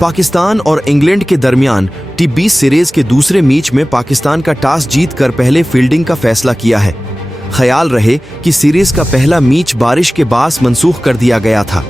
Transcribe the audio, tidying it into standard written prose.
पाकिस्तान और इंग्लैंड के दरमियान टी20 सीरीज के दूसरे मैच में पाकिस्तान का टॉस जीतकर पहले फील्डिंग का फैसला किया है। ख्याल रहे कि सीरीज का पहला मैच बारिश के बास मंसूख कर दिया गया था।